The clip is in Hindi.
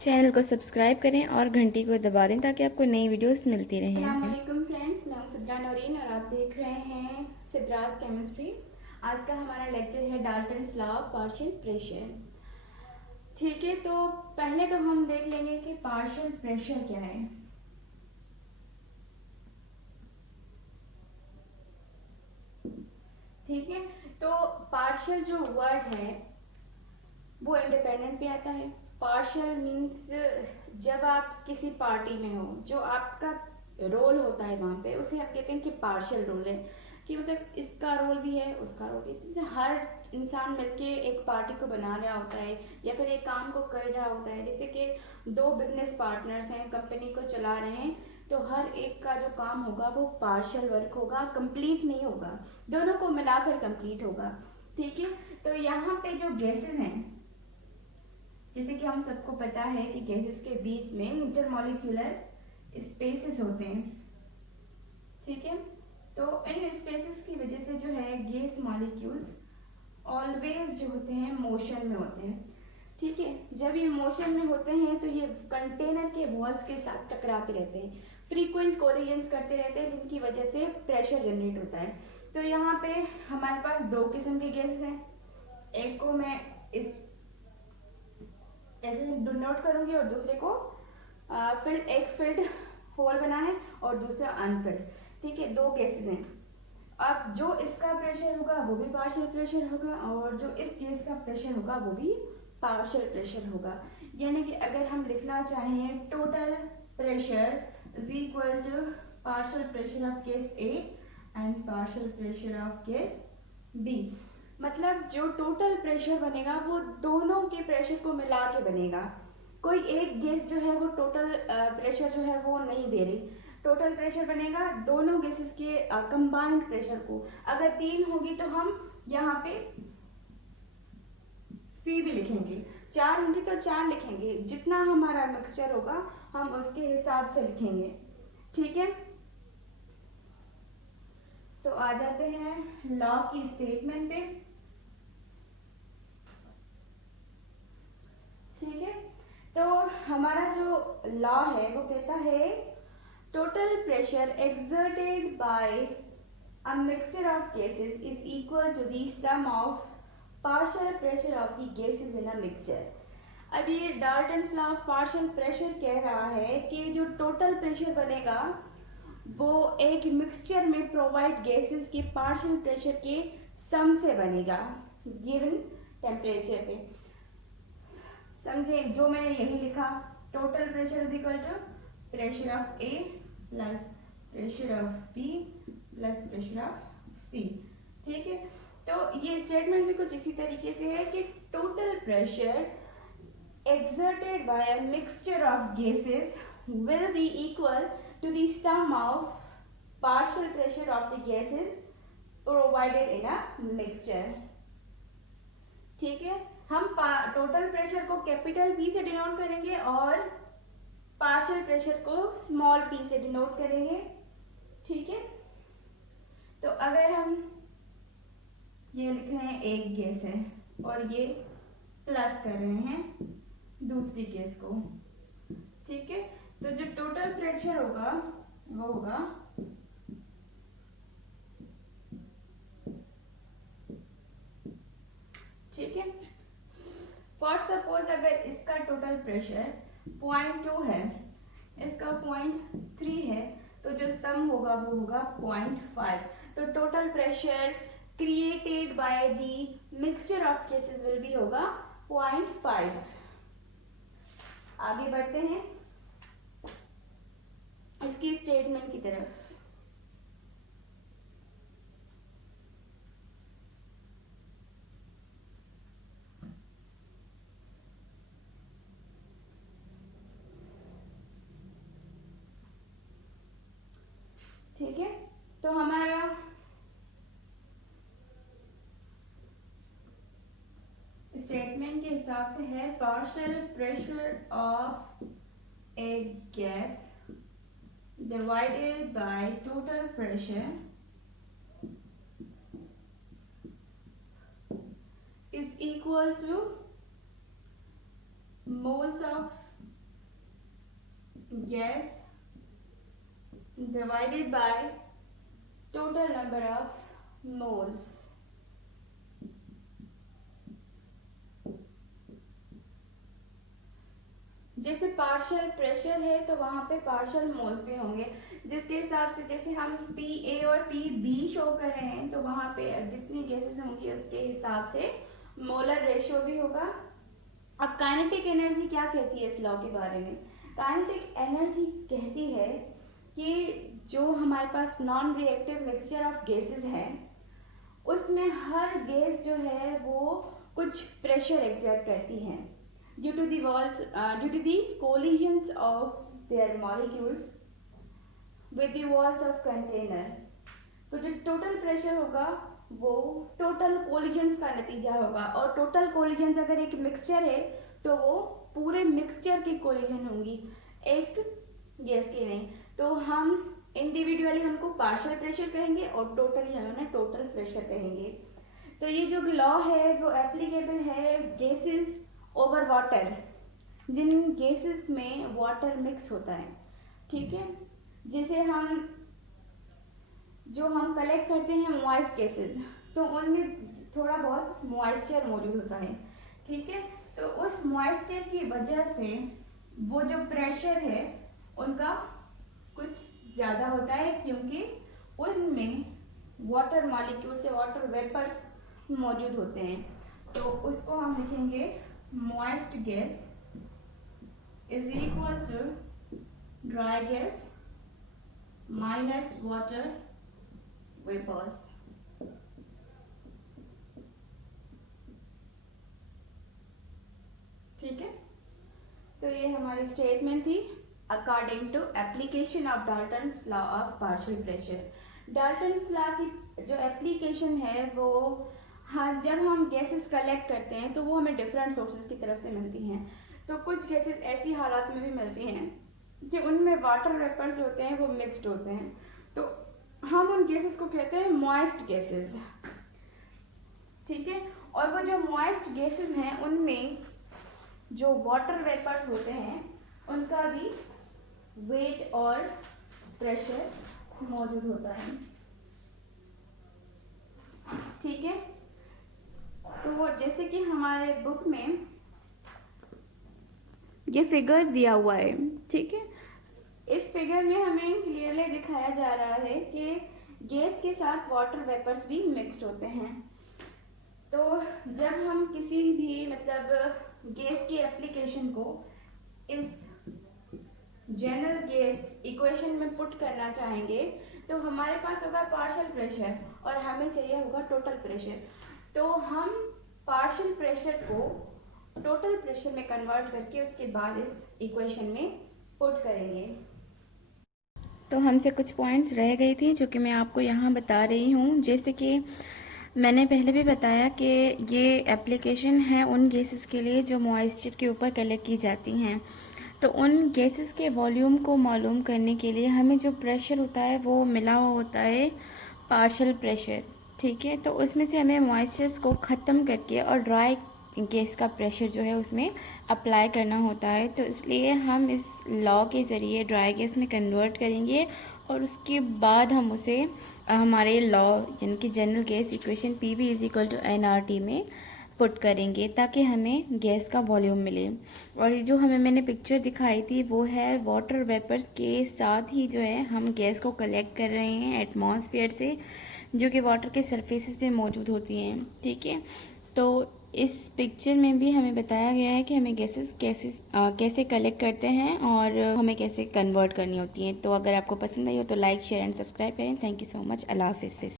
चैनल को सब्सक्राइब करें और घंटी को दबा दें ताकि आपको नई वीडियोस मिलती रहें। अस्सलामुअलैकुम फ्रेंड्स, मैं हूं सिद्रा नौरीन और आप देख रहे हैं सिद्रास केमिस्ट्री। आज का हमारा लेक्चर है Dalton's law of partial pressure. ठीक है, तो पहले तो हम देख लेंगे कि पार्शियल प्रेशर क्या है। ठीक है, तो पार्शियल जो वर्ड है वो इंडिपेंडेंट भी आता है। पार्शियल मीन्स जब आप किसी पार्टी में हो, जो आपका रोल होता है वहाँ पे, उसे आप कहते हैं कि पार्शियल रोल है, कि मतलब इसका रोल भी है उसका रोल भी। जैसे हर इंसान मिलके एक पार्टी को बना रहा होता है या फिर एक काम को कर रहा होता है। जैसे कि दो बिजनेस पार्टनर्स हैं, कंपनी को चला रहे हैं, तो हर एक का जो काम होगा वो पार्शियल वर्क होगा, कंप्लीट नहीं होगा, दोनों को मिलाकर कंप्लीट होगा। ठीक है, तो यहाँ पे जो गैसेस हैं, जैसे कि हम सबको पता है कि गैसेस के बीच में इंटरमॉलिक्यूलर स्पेसेस होते हैं। ठीक है, तो इन स्पेसेस की वजह से जो है गैस मॉलिक्यूल्स ऑलवेज जो होते हैं मोशन में होते हैं। ठीक है, जब ये मोशन में होते हैं तो ये कंटेनर के वॉल्स के साथ टकराते रहते हैं, फ्रीक्वेंट कोलिजन्स करते रहते हैं, जिनकी वजह से प्रेशर जनरेट होता है। तो यहाँ पे हमारे पास दो किस्म के गैसेस हैं। एक को मैं इस ऐसे डिनोट करूंगी और दूसरे को फिल्ड, एक फिल्ड होल बना है और दूसरा अनफिल्ड। ठीक है, दो केसेस हैं। अब जो इसका प्रेशर होगा वो भी पार्शियल प्रेशर होगा और जो इस गैस का प्रेशर होगा वो भी पार्शियल प्रेशर होगा। यानी कि अगर हम लिखना चाहें total pressure is equal to partial pressure of gas A and partial pressure of gas B, मतलब जो टोटल प्रेशर बनेगा वो दोनों के प्रेशर को मिला के बनेगा। कोई एक गैस जो है वो टोटल प्रेशर जो है वो नहीं दे रही। टोटल प्रेशर बनेगा दोनों गैसेस के कंबाइंड प्रेशर को। अगर तीन होगी तो हम यहाँ पे सी भी लिखेंगे, चार होंगी तो चार लिखेंगे, जितना हमारा मिक्सचर होगा हम उसके हिसाब से लिखेंगे। ठीक है, तो आ जाते हैं लॉ की स्टेटमेंट पे। ठीक है, तो हमारा जो लॉ है वो कहता है total pressure exerted by a mixture of gases is equal to the sum of partial pressure of the gases in a mixture. अब ये Dalton's law of partial pressure कह रहा है कि जो टोटल प्रेशर बनेगा वो एक मिक्सचर में प्रोवाइड गैसेस के पार्शियल प्रेशर के सम से बनेगा गिवन टेम्परेचर पे। समझे, जो मैंने यही लिखा, total pressure is equal to pressure of A plus pressure of B plus pressure of C. ठीक है, तो ये स्टेटमेंट भी कुछ इसी तरीके से है कि total pressure exerted by a mixture of gases will be equal to the sum of partial pressure of the gases provided in a mixture। ठीक है, हम टोटल प्रेशर को कैपिटल पी से डिनोट करेंगे और पार्शियल प्रेशर को स्मॉल पी से डिनोट करेंगे। ठीक है, तो अगर हम ये लिख रहे हैं एक गैस है और ये प्लस कर रहे हैं दूसरी गैस को। ठीक है, तो जो टोटल प्रेशर होगा वो होगा ठीक है, फॉर सपोज अगर इसका टोटल प्रेशर 0.2 है, इसका 0.3 है, तो जो सम होगा वो होगा 0.5। तो total pressure created by the mixture of gases will be होगा 0.5। आगे बढ़ते हैं इसकी स्टेटमेंट की तरफ। ठीक है, तो हमारा स्टेटमेंट के हिसाब से है partial pressure of A gas divided by total pressure is equal to moles of gas divided by total number of moles. जैसे पार्शियल प्रेशर है तो वहाँ पे पार्शियल मोल्स भी होंगे, जिसके हिसाब से जैसे हम PA और PB शो कर रहे हैं तो वहाँ पे जितनी गैसेस होंगी उसके हिसाब से मोलर रेशियो भी होगा। अब काइनेटिक एनर्जी क्या कहती है इस लॉ के बारे में? काइनेटिक एनर्जी कहती है कि जो हमारे पास non reactive mixture of gases है उसमें हर गैस जो है वो कुछ प्रेशर एक्सर्ट करती है due to the collisions of their molecules with the walls of container। तो जो टोटल प्रेशर होगा वो टोटल कोलिजन्स का नतीजा होगा, और टोटल कोलिजन्स अगर एक मिक्सचर है तो वो पूरे मिक्सचर की कोलिजन होंगी, एक गैस की नहीं। तो हम इंडिविजुअली उनको पार्शियल प्रेशर कहेंगे और टोटली हम उन्हें टोटल प्रेशर कहेंगे। तो ये जो लॉ है वो एप्लीकेबल है गैसेस ओवर वाटर, जिन गैसेस में वाटर मिक्स होता है, ठीक है। जैसे हम कलेक्ट करते हैं मॉइस्ट गैसेस तो उनमें थोड़ा बहुत मॉइस्चर मौजूद होता है, ठीक है। तो उस मॉइस्चर की वजह से वो जो प्रेशर है उनका कुछ ज़्यादा होता है, क्योंकि उनमें वाटर मॉलिक्यूल्स या वाटर वेपर्स मौजूद होते हैं। तो उसको हम लिखेंगे moist gas is equal to dry gas minus water vapors। ठीक है, तो ये हमारी स्टेटमेंट थी according to application of Dalton's law of partial pressure. Dalton's law की जो एप्लीकेशन है वो, हाँ, जब हम गैसेस कलेक्ट करते हैं तो वो हमें डिफरेंट सोर्सेज की तरफ से मिलती हैं। तो कुछ गैसेस ऐसी हालात में भी मिलती हैं कि उनमें वाटर वेपर्स होते हैं वो मिक्स्ड होते हैं, तो हम उन गैसेस को कहते हैं मॉइस्ट गैसेस, ठीक है। और वो जो मॉइस्ट गैसेस हैं उनमें जो वाटर वेपर्स होते हैं उनका भी वेट और प्रेशर मौजूद होता है, ठीक है। तो जैसे कि हमारे बुक में ये फिगर दिया हुआ है, ठीक है। इस फिगर में हमें क्लियरली दिखाया जा रहा है कि गैस के साथ वाटर वेपर्स भी मिक्स्ड होते हैं। तो जब हम किसी भी मतलब गैस की एप्लीकेशन को इस जनरल गैस इक्वेशन में पुट करना चाहेंगे तो हमारे पास होगा पार्शियल प्रेशर और हमें चाहिए होगा टोटल प्रेशर। तो हम पार्शियल प्रेशर को टोटल प्रेशर में कन्वर्ट करके उसके बाद इस इक्वेशन में पुट करेंगे। तो हमसे कुछ पॉइंट्स रह गई थी जो कि मैं आपको यहाँ बता रही हूँ। जैसे कि मैंने पहले भी बताया कि ये एप्लीकेशन है उन गैसेस के लिए जो मॉइस्चर के ऊपर कलेक्ट की जाती हैं। तो उन गैसेस के वॉल्यूम को मालूम करने के लिए हमें जो प्रेशर होता है वो मिला हुआ होता है पार्शियल प्रेशर, ठीक है। तो उसमें से हमें मॉइस्चर्स को ख़त्म करके और ड्राई गैस का प्रेशर जो है उसमें अप्लाई करना होता है। तो इसलिए हम इस लॉ के ज़रिए ड्राई गैस में कन्वर्ट करेंगे और उसके बाद हम उसे हमारे लॉ यानी कि general gas equation PV = nRT में पुट करेंगे ताकि हमें गैस का वॉल्यूम मिले। और ये जो मैंने पिक्चर दिखाई थी वो है वाटर वेपर्स के साथ ही जो है हम गैस को कलेक्ट कर रहे हैं एटमॉस्फेयर से, जो कि वाटर के सरफेसेस पे मौजूद होती हैं, ठीक है। तो इस पिक्चर में भी हमें बताया गया है कि हमें गैसेस कैसे कलेक्ट करते हैं और हमें कैसे कन्वर्ट करनी होती हैं। तो अगर आपको पसंद आई हो तो लाइक, शेयर एंड सब्सक्राइब करें। Thank you so much. अल्लाह हाफिज़।